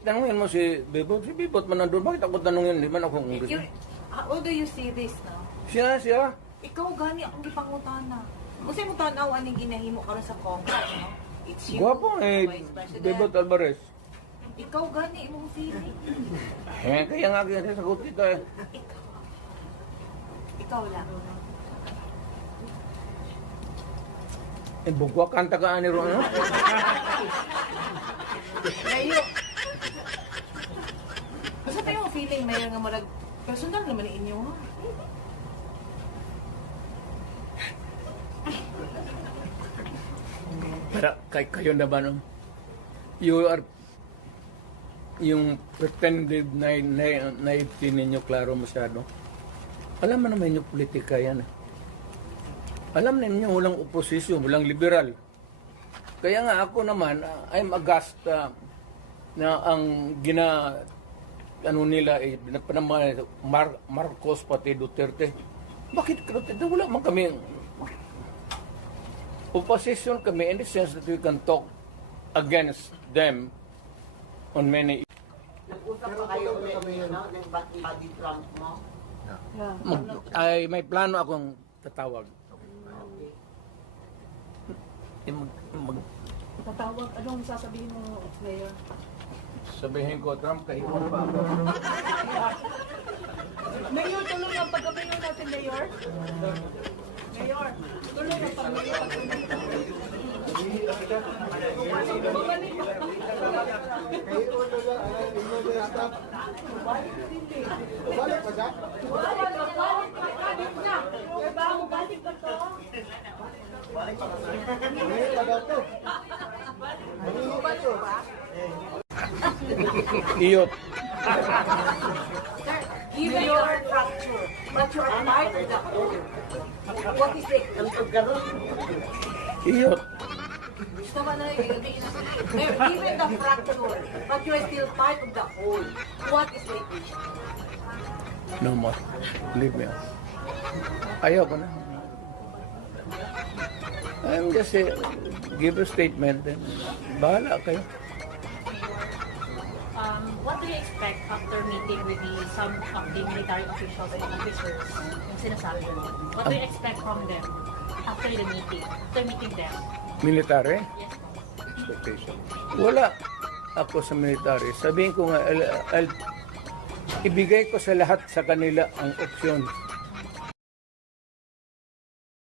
Tanungin mo si Bebot. Si Bebot man nandun. Bakit ako tanungin? Di man ako congressman. How do you see this now? Siya. Ikaw gani akong gipangutana. Kasi mo tanaw aning ginahimo karon sa Congress, no? It's you, Guwapo Vice President. Bebot Alvarez. Ikaw gani imong feeling. Kaya nga sagot kita eh. Ikaw lang. Bugwa kanta ka ani ro ano? Layo. Basta tayo ang feeling mayor nga marag personal naman ni inyo, ha? Pero kayo na ba no? You are yung pretended naivety ninyo klaro masyado. Alam mo naman yung politika yan. Alam ninyo walang oposisyon, walang liberal. Kaya nga ako naman, I'm aghast na ang ano nila Marcos pati Duterte. Bakit Duterte? Wala man kami opposition kami in the sense that we can talk against them on many. Nag-usap pa kayo ulit, no? Ng body Trump mo? May plano akong tatawag. Tatawag, anong sasabihin mo, Mayor? Sabihin ko, Trump, kaiwan pa ako. Mayor, tuloy ang pagka-mayor natin, Mayor. Mayor, tuloy ang pag-mayor. Balik pa siya? Balik pa daw to. Iyot. Even your fracture, but you are part of the whole. What is it? Iyot. Tama na yun. Mayor, even the fracture, but you are still part of the whole. What is it? No more. Leave me. Ayaw ko na. I'm just give a statement and bahala kayo. What do you expect after meeting with some of the military officials and officers yung sinasabi mo? What do you expect from them after the meeting? After meeting them? Military? Yes. Expectation. Wala ako sa military. Sabihin ko nga, ibigay ko sa lahat sa kanila ang option.